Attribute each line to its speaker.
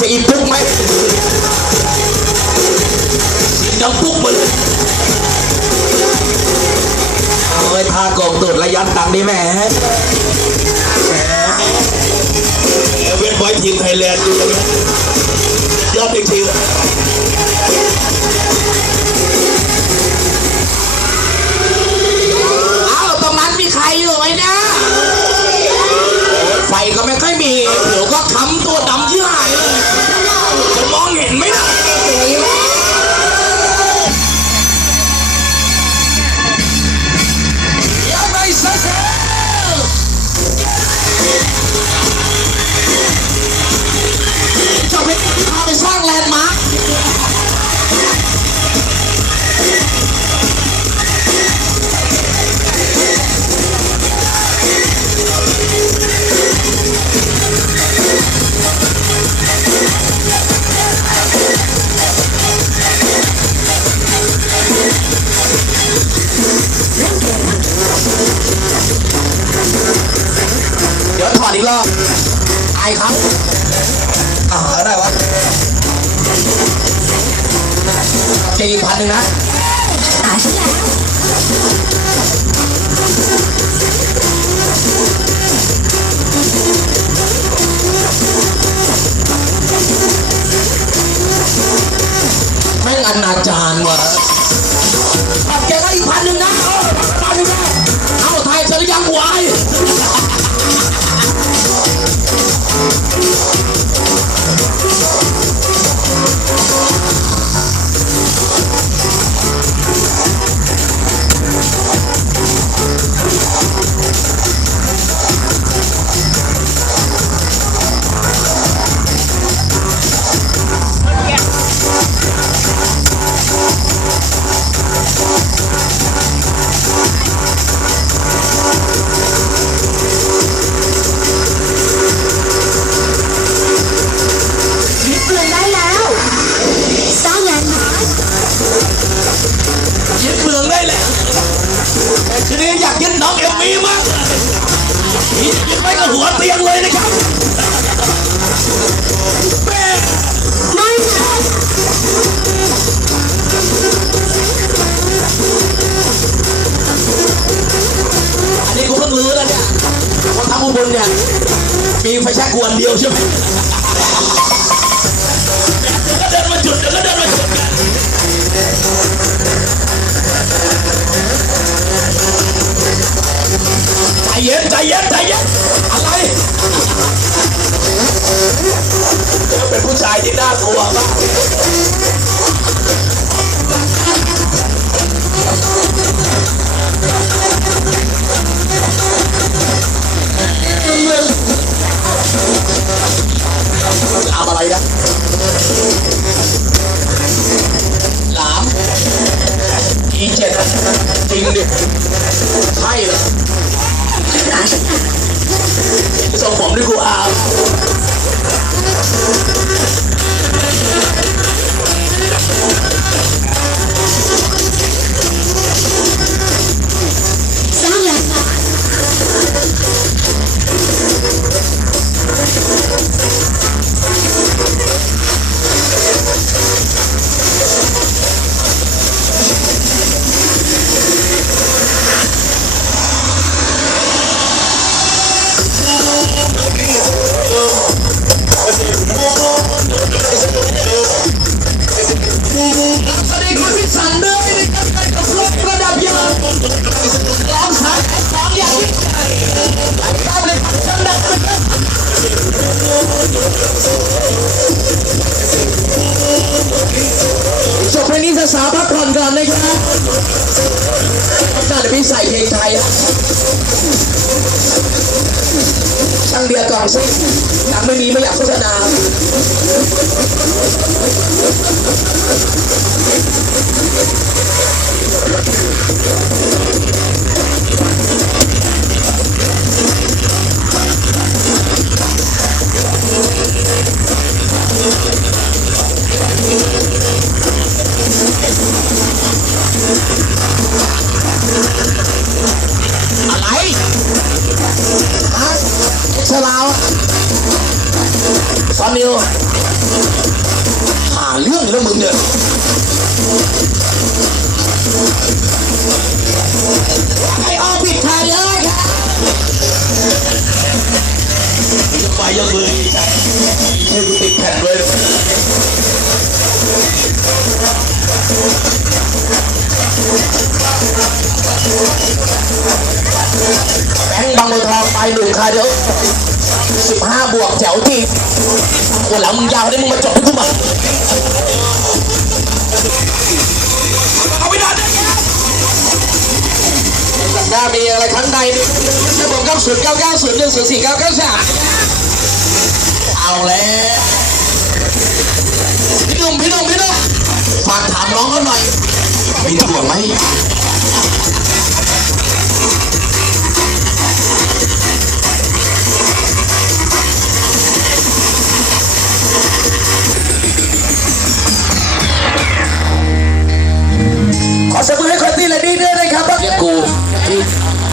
Speaker 1: ใช่อีปุ๊กไหมดังปุ๊กมาเลยเอาเยพากองตูดและยันตังค์ดิแม่เว็บไว้ทีมไทยแลนด์ดูยยอดจริงๆ
Speaker 2: กร
Speaker 1: อบ
Speaker 2: ไอครับ
Speaker 1: อ่าได้วะเจอีกพันหนึ่งนะ
Speaker 3: หาฉันแล้ว
Speaker 2: แม่อนาจารว่ะ ที
Speaker 3: นี้
Speaker 1: อยากยึดน้องเอ็มมี่มากยึดไว้กับหัวเตียงเลยนะครับแม่
Speaker 3: ไม่
Speaker 1: อันนี้กูเพิ่งรู้แล้วเนี่ยคนทำอุบลเนี่ยมีไฟแช็กกวนเดียวใช่ไหม น่าจะมี
Speaker 2: ใส่เพลงไทยอะช่างเบียร์กล่องซิยังไม่มีไม่อยากโฆษณา อะไรฮะเชลาวซอนนิวหาเรื่องแล้วมึงเนี่ย
Speaker 1: ไอ้ออผิดทางเลยครับ
Speaker 4: ยังไปยังมือให้กูติดแผ่นเลย
Speaker 1: หนึ่งคาเดียวสิบห้าบวกแถวทีวันหลังมึงยาวได้มึงมาจบให้กูมา
Speaker 4: เอาไปนอนได้ไง
Speaker 1: สัปดาห์มีอะไรข้งในนี่ระบบเก้าศูนย์เก้าเก้าศูนย์หนึ่งศูนย์สี่เก้าเก้าสามเอาแล้วพี่หนุ่มพี่หนุ่มพี่หนุ่มฝากถามน้องเขาหน่อย
Speaker 4: มีถ่วงไหม